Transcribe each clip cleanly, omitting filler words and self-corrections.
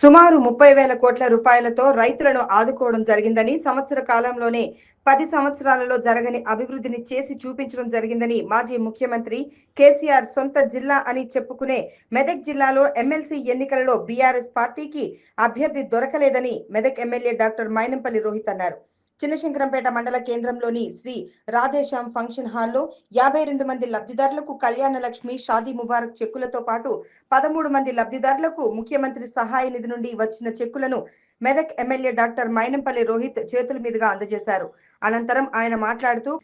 సుమారు 30,000 కోట్ల రూపాయలతో రైతులను ఆదుకోవడం జరిగిందని, సంవత్సర కాలంలోనే 10 సంవత్సరాలలో జరగని అభివృద్ధిని చేసి చూపించడం జరిగిందని మాజీ ముఖ్యమంత్రి కేసీఆర్ సొంత జిల్లా అని చెప్పుకునే మెదక్ జిల్లాలో ఎమ్మెల్సీ ఎన్నికలలో బీఆర్ఎస్ పార్టీకి అభ్యర్థి దొరకలేదని మెదక్ ఎమ్మెల్యే డాక్టర్ మైనంపల్లి రోహిత్ అన్నారు. చిన్నశంకరంపేట మండల కేంద్రంలోని శ్రీ రాధేశ్యామ్ ఫంక్షన్ హాల్లో 52 మంది లబ్ధిదారులకు కళ్యాణ లక్ష్మి షాదీ ముబారక్ చెక్కులతో పాటు 13 మంది లబ్ధిదారులకు ముఖ్యమంత్రి సహాయ నిధి నుండి వచ్చిన చెక్కులను మెదక్ ఎమ్మెల్యే డాక్టర్ మైనంపల్లి రోహిత్ చేతుల మీదుగా అందజేశారు. అనంతరం ఆయన మాట్లాడుతూ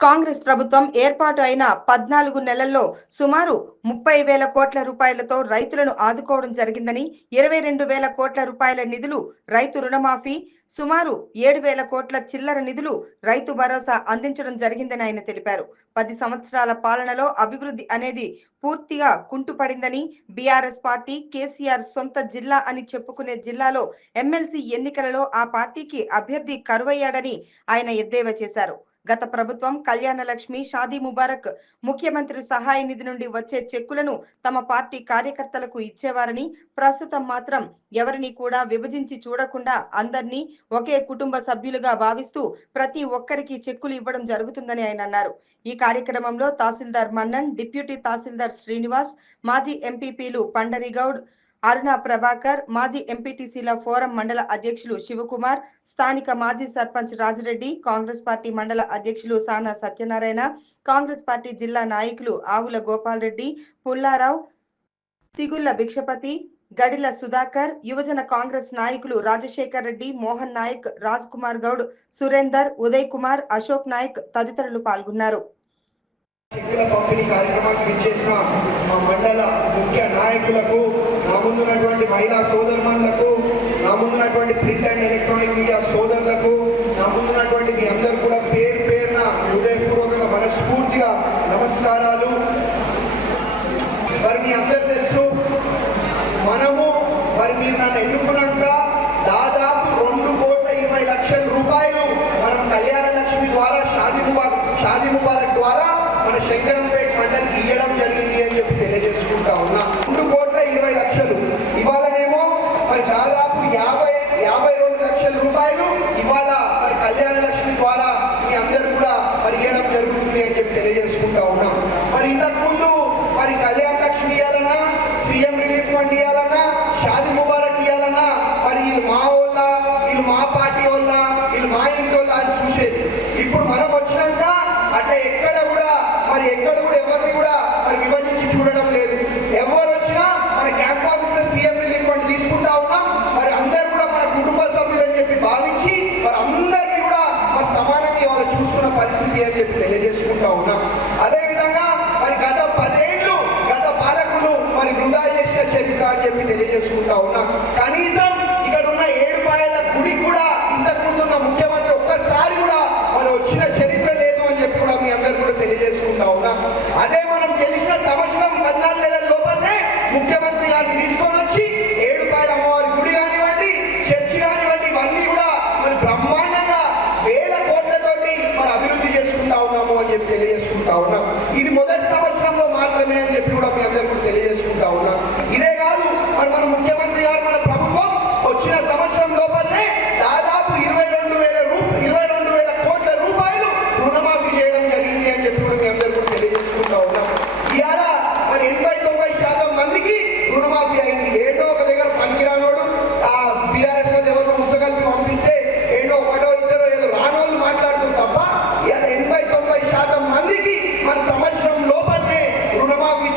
కాంగ్రెస్ ప్రభుత్వం ఏర్పాటు అయిన 14 నెలల్లో సుమారు 30,000 కోట్ల రూపాయలతో రైతులను ఆదుకోవడం జరిగిందని, 22,000 కోట్ల రూపాయల నిధులు రైతు రుణమాఫీ, సుమారు 7,000 కోట్ల చిల్లర నిధులు రైతు భరోసా అందించడం జరిగిందని ఆయన తెలిపారు. 10 సంవత్సరాల పాలనలో అభివృద్ధి అనేది పూర్తిగా కుంటుపడిందని, బీఆర్ఎస్ పార్టీ కేసీఆర్ సొంత జిల్లా అని చెప్పుకునే జిల్లాలో ఎమ్మెల్సీ ఎన్నికలలో ఆ పార్టీకి అభ్యర్థి కరువయ్యాడని ఆయన ఎద్దేవా చేశారు. గత ప్రభుత్వం కళ్యాణ లక్ష్మి షాదీ ముబారక్ ముఖ్యమంత్రి సహాయ నిధి నుండి వచ్చే చెక్కులను తమ పార్టీ కార్యకర్తలకు ఇచ్చేవారని, ప్రస్తుతం మాత్రం ఎవరిని కూడా విభజించి చూడకుండా అందరినీ ఒకే కుటుంబ సభ్యులుగా భావిస్తూ ప్రతి ఒక్కరికి చెక్కులు ఇవ్వడం జరుగుతుందని ఆయన అన్నారు. ఈ కార్యక్రమంలో తహసీల్దార్ మన్నన్, డిప్యూటీ తహసీల్దార్ శ్రీనివాస్, మాజీ ఎంపీపీలు పండరిగౌడ్, అరుణ ప్రభాకర్, మాజీ ఎంపీటీసీల ఫోరం మండల అధ్యక్షులు శివకుమార్, స్థానిక మాజీ సర్పంచ్ రాజిరెడ్డి, కాంగ్రెస్ పార్టీ మండల అధ్యక్షులు సానా సత్యనారాయణ, కాంగ్రెస్ పార్టీ జిల్లా నాయకులు ఆవుల గోపాల్ రెడ్డి, పుల్లారావు, తిగుళ్ల భిక్షపతి, గడిల సుధాకర్, యువజన కాంగ్రెస్ నాయకులు రాజశేఖర్ రెడ్డి, మోహన్ నాయక్, రాజ్ కుమార్ గౌడ్, సురేందర్, ఉదయ్ కుమార్, అశోక్ నాయక్ తదితరులు పాల్గొన్నారు. పంపిణీ కార్యక్రమానికి ఇచ్చేసిన మా మండల ముఖ్య నాయకులకు, నా ముందున్నటువంటి మహిళా సోదరులకు, నా ముందున్నటువంటి ప్రింట్ అండ్ ఎలక్ట్రానిక్ మీడియా సోదరులకు, నా ముందున్నటువంటి మీ అందరూ కూడా పేరు పేరున హృదయపూర్వకంగా మనస్ఫూర్తిగా నమస్కారాలు. మరి మీ అందరు తెలుసు, మనము మరి మీరు నన్ను ఎన్నుకున్నాక దాదాపు 2,20,00,000 రూపాయలు మనం కళ్యాణ లక్ష్మి ద్వారా షాదీ ముబారక్ ద్వారా మన శంకరంపేట మండలికి ఇవ్వడం జరిగింది అని చెప్పి తెలియజేసుకుంటా ఉన్నా. 2,20,00,000 ఇవాళనేమో మరి దాదాపు 52 లక్షల రూపాయలు ఇవాళ మరి కళ్యాణ లక్ష్మి ద్వారా మీ అందరూ కూడా మరి ఇవ్వడం జరుగుతుంది అని చెప్పి తెలియజేసుకుంటా ఉన్నాం. మరి ఇంతకుముందు మరి కళ్యాణ లక్ష్మి ఇవ్వాలన్నా, సీఎం రిలీఫ్ ఫండ్ ఇవ్వాలన్నా, షాదీ ముబారక్ ఇవ్వాలన్నా మరి వీళ్ళు మా వాళ్ళ, వీళ్ళు మా పార్టీ వాళ్ళ, వీళ్ళు మా ఇంటి వాళ్ళ అని చూసేది. ఇప్పుడు మనం వచ్చినాక అట్లా ఎక్కడ కూడా ఎవరిని కూడా మరి విభజించి చూడడం లేదు. ఎవరు వచ్చినా మన క్యాంప్ ఆఫీస్ లో సీఎం రిలీఫ్ ఫండ్ తీసుకుంటా ఉన్నాం. మరి అందరు కూడా మన కుటుంబ సభ్యులు అని చెప్పి భావించి మరి అందరినీ కూడా మరి సమానంగా వాళ్ళు చూస్తున్న పరిస్థితి అని చెప్పి తెలియజేసుకుంటా ఉన్నాం. అదేవిధంగా మరి గత 10 ఏళ్ళు గత పాలకులు మరి వృధా చేసిన చరిత్ర అని చెప్పి తెలియజేసుకుంటా ఉన్నాం. కనీసం ఇక్కడ ఉన్న 7 పాయల గుడి కూడా ఇంతకుముందున్న ముఖ్యమంత్రి ఒక్కసారి కూడా మరి వచ్చిన చరిత్ర లేదు అని చెప్పి కూడా మీ అందరు కూడా తెలియజేసుకుంటా ఉన్నాం. అదే మనం గెలిచిన సంవత్సరం 14 నెలల లోపలనే ముఖ్యమంత్రి గారిని తీసుకొని వచ్చి 7 పాయల అమ్మవారి గుడి కానివ్వండి, చర్చి కానివ్వండి, ఇవన్నీ కూడా మరి బ్రహ్మాండంగా 1,000 కోట్లతోటి మరి అభివృద్ధి చేసుకుంటా ఉన్నాము అని చెప్పి తెలియజేసుకుంటా ఉన్నాం. ఇది మొదటి సంవత్సరంలో మాత్రమే అని చెప్పి కూడా మీ అందరూ కూడా తెలియజేసుకుంటా ఉన్నాం. ఇదే కాదు, మరి మన ముఖ్యమంత్రి గారు మన ప్రభుత్వం వచ్చిన సంవత్సరం లోపలనే దాదాపు 22,000 కోట్ల రూపాయలు రుణమాఫీ చేయడం జరిగింది అని చెప్పి కూడా మీ అందరూ కూడా తెలియజేసుకుంటా ఉన్నాం. ఇవాళ మరి 80-90% మందికి రుణమాఫీ అయింది. ఏదో ఒక దగ్గర పనికిరానోడు ఆ బీఆర్ఎస్ వాళ్ళు ఎవరో పుస్తకాలు పంపిస్తే ఏదో ఒకటో ఇద్దరు ఏదో రానోళ్ళు మాట్లాడుతుంది తప్ప ఇవాళ 80-90% మందికి మన సంవత్సరం లోపలనే రుణమాఫీ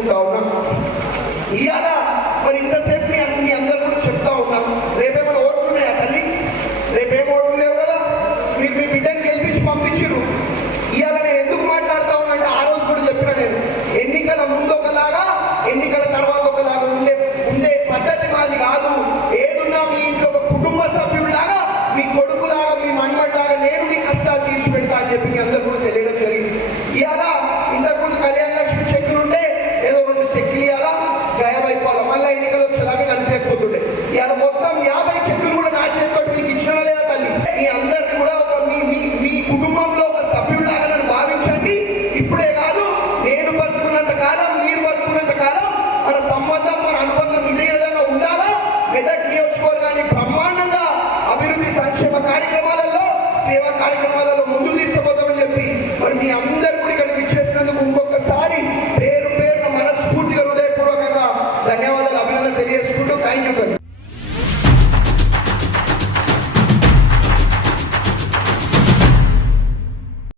తెలియజేసుకుంటా ఉన్నాం. ఇవాళ మరి ఇంతసేపు మీ అందరూ కూడా చెప్తా ఉన్నాం, రేపేమైనా ఓట్లు ఉన్నాయా తల్లి? రేపేం ఓట్లు లేవు కదా, మీరు మీ బిడ్డని గెలిపించి పంపించారు. ఇవాళ నేను ఎందుకు మాట్లాడుతా ఉన్నానంటే ఆ రోజు కూడా చెప్పిన నేను, ఎన్నికల ముందు ఒకలాగా ఎన్నికల తర్వాత ఒకలాగా ఉండే పద్ధతి మాది కాదు. ఏదున్నా మీ ఇంట్లో ఒక కుటుంబ సభ్యుడిలాగా, మీ కొడుకులాగా, మీ మన్మడిలాగా నేను మీ కష్టాలు తీర్చి పెడతా అని చెప్పి మీ అందరూ కూడా తెలియడం జరిగింది. ఇవాళ ఇంతకుముందు కళ్యాణ లక్ష్మి చెక్కులు ఉంటే ఏదో 2 చెక్కులు ఇవ్వాలా, గాయమైపోవాలి, మళ్ళీ ఎన్నికలు వచ్చేలాగా కనిపించకపోతుండే. ఇవాళ మొత్తం 50 చెక్కులు కూడా నా చేతితో మీకు ఇచ్చిన లేదా తల్లి? మీ అందరినీ కూడా ఒక మీ కుటుంబంలో ఒక సభ్యుడిలాగా నన్ను భావించండి. ఇప్పుడే కాదు, నేను బతుకున్నంత కాలం, మీరు బతుకున్నంత కాలం మన సంబంధం, మన అనుబంధం ఇదే విధంగా ఉండాలా. మెదక్ నియోజకవర్గాన్ని బ్రహ్మాండంగా అభివృద్ధి సంక్షేమ కార్యక్రమాలలో, సేవా కార్యక్రమాలలో ముందుకు తీసుకుపోతామని చెప్పి మరి మీ అందరూ